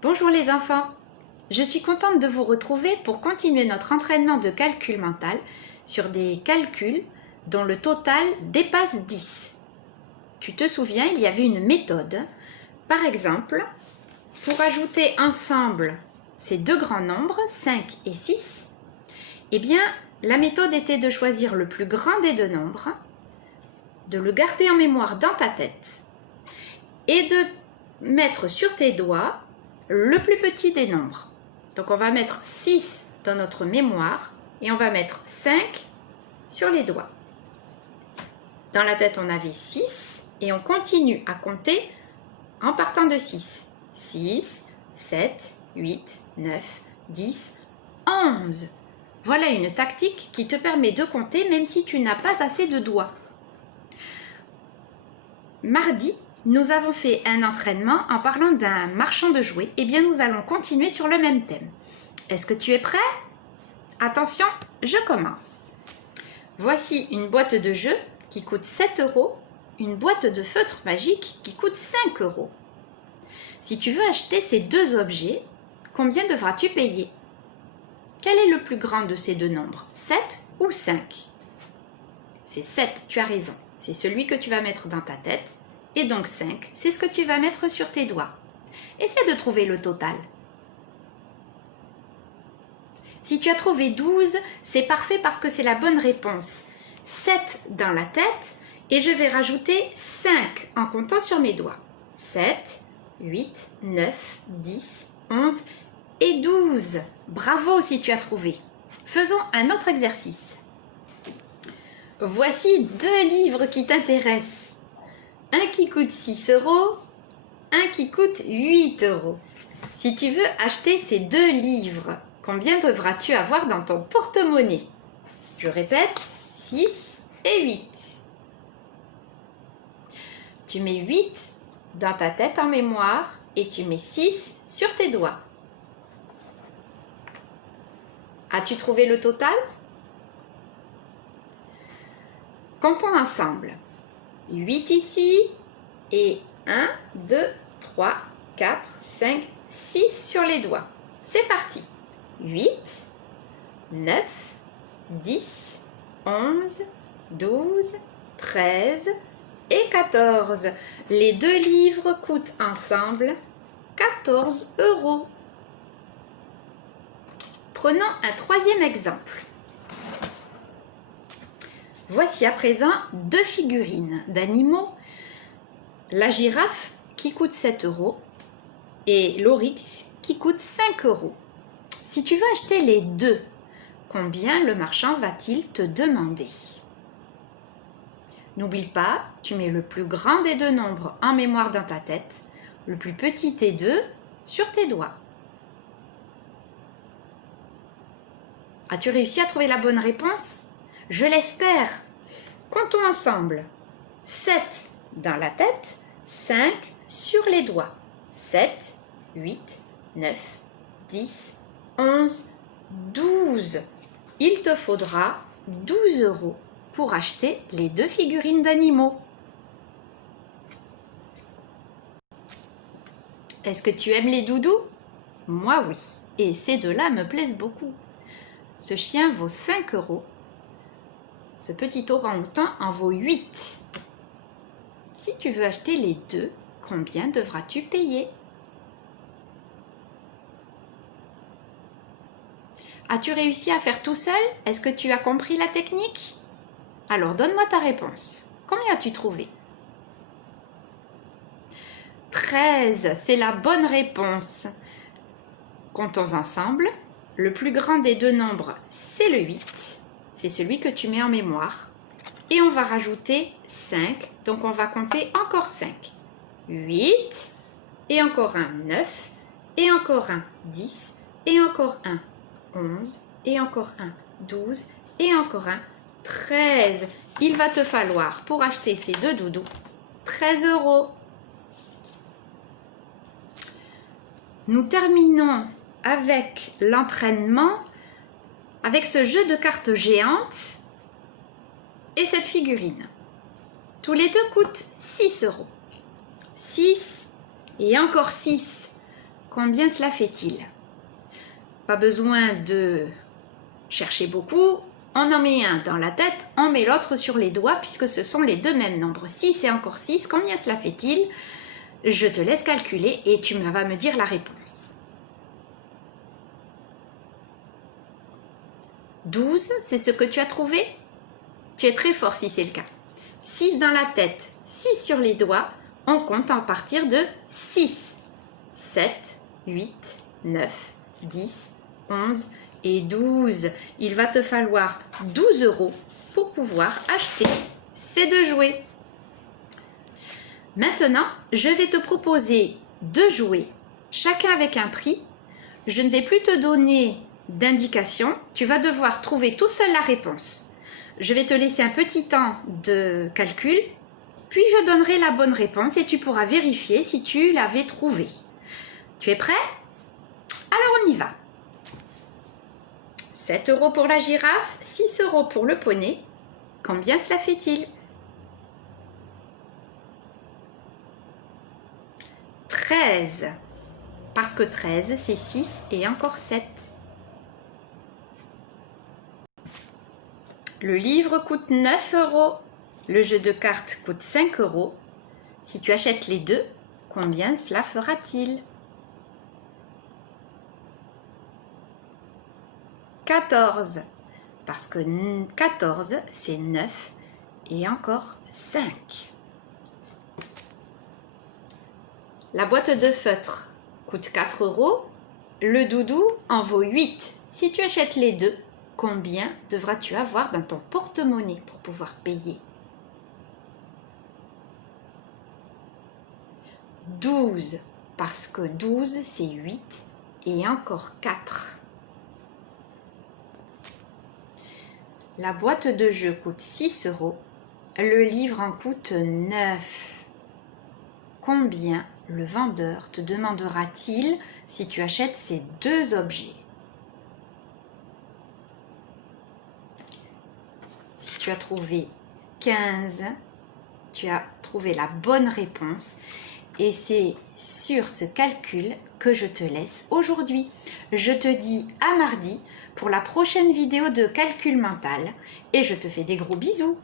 Bonjour les enfants, je suis contente de vous retrouver pour continuer notre entraînement de calcul mental sur des calculs dont le total dépasse 10. Tu te souviens, il y avait une méthode. Par exemple, pour ajouter ensemble ces deux grands nombres, 5 et 6, eh bien, la méthode était de choisir le plus grand des deux nombres, de le garder en mémoire dans ta tête et de mettre sur tes doigts le plus petit des nombres. Donc on va mettre 6 dans notre mémoire et on va mettre 5 sur les doigts. Dans la tête, on avait 6 et on continue à compter en partant de 6. 6, 7, 8, 9, 10, 11. Voilà une tactique qui te permet de compter même si tu n'as pas assez de doigts. Mardi, nous avons fait un entraînement en parlant d'un marchand de jouets. Eh bien, nous allons continuer sur le même thème. Est-ce que tu es prêt? Attention, je commence. Voici une boîte de jeux qui coûte 7 €, une boîte de feutre magique qui coûte 5 €. Si tu veux acheter ces deux objets, combien devras-tu payer? Quel est le plus grand de ces deux nombres? 7 ou 5? C'est 7, tu as raison. C'est celui que tu vas mettre dans ta tête. Et donc 5, c'est ce que tu vas mettre sur tes doigts. Essaie de trouver le total. Si tu as trouvé 12, c'est parfait parce que c'est la bonne réponse. 7 dans la tête et je vais rajouter 5 en comptant sur mes doigts. 7, 8, 9, 10, 11 et 12. Bravo si tu as trouvé. Faisons un autre exercice. Voici deux livres qui t'intéressent. Un qui coûte 6 €, un qui coûte 8 €. Si tu veux acheter ces deux livres, combien devras-tu avoir dans ton porte-monnaie? Je répète, 6 et 8. Tu mets 8 dans ta tête en mémoire et tu mets 6 sur tes doigts. As-tu trouvé le total? Comptons ensemble. 8 ici et 1, 2, 3, 4, 5, 6 sur les doigts. C'est parti. 8, 9, 10, 11, 12, 13 et 14. Les deux livres coûtent ensemble 14 €. Prenons un troisième exemple. Voici à présent deux figurines d'animaux. La girafe qui coûte 7 € et l'oryx qui coûte 5 €. Si tu veux acheter les deux, combien le marchand va-t-il te demander? N'oublie pas, tu mets le plus grand des deux nombres en mémoire dans ta tête, le plus petit des deux sur tes doigts. As-tu réussi à trouver la bonne réponse? Je l'espère. Comptons ensemble. 7 dans la tête, 5 sur les doigts. 7, 8, 9, 10, 11, 12. Il te faudra 12 € pour acheter les deux figurines d'animaux. Est-ce que tu aimes les doudous? Moi oui, et ces deux-là me plaisent beaucoup. Ce chien vaut 5 €. Ce petit orang-outan en vaut 8. Si tu veux acheter les deux, combien devras-tu payer? As-tu réussi à faire tout seul? Est-ce que tu as compris la technique? Alors donne-moi ta réponse. Combien as-tu trouvé? 13, c'est la bonne réponse. Comptons ensemble. Le plus grand des deux nombres, c'est le 8. C'est celui que tu mets en mémoire. Et on va rajouter 5. Donc on va compter encore 5. 8. Et encore un 9. Et encore un 10. Et encore un 11. Et encore un 12. Et encore un 13. Il va te falloir, pour acheter ces deux doudous, 13 €. Nous terminons avec l'entraînement, avec ce jeu de cartes géantes et cette figurine. Tous les deux coûtent 6 €. 6 et encore 6. Combien cela fait-il? Pas besoin de chercher beaucoup. On en met un dans la tête, on met l'autre sur les doigts puisque ce sont les deux mêmes nombres. 6 et encore 6, combien cela fait-il? Je te laisse calculer et tu vas me dire la réponse. 12, c'est ce que tu as trouvé? Tu es très fort si c'est le cas. 6 dans la tête, 6 sur les doigts, on compte à partir de 6. 7, 8, 9, 10, 11 et 12. Il va te falloir 12 € pour pouvoir acheter ces deux jouets. Maintenant, je vais te proposer deux jouets, chacun avec un prix. Je ne vais plus te donner d'indication. Tu vas devoir trouver tout seul la réponse. Je vais te laisser un petit temps de calcul, puis je donnerai la bonne réponse et tu pourras vérifier si tu l'avais trouvée. Tu es prêt? Alors on y va. 7 € pour la girafe, 6 € pour le poney. Combien cela fait-il? 13. Parce que 13, c'est 6 et encore 7. Le livre coûte 9 €. Le jeu de cartes coûte 5 €. Si tu achètes les deux, combien cela fera-t-il? 14. Parce que 14, c'est 9 et encore 5. La boîte de feutre coûte 4 €. Le doudou en vaut 8. Si tu achètes les deux, combien devras-tu avoir dans ton porte-monnaie pour pouvoir payer? 12. Parce que 12, c'est 8 et encore 4. La boîte de jeu coûte 6 €. Le livre en coûte 9. Combien le vendeur te demandera-t-il si tu achètes ces deux objets? Si tu as trouvé 15, tu as trouvé la bonne réponse. Et c'est sur ce calcul que je te laisse aujourd'hui. Je te dis à mardi pour la prochaine vidéo de calcul mental et je te fais des gros bisous.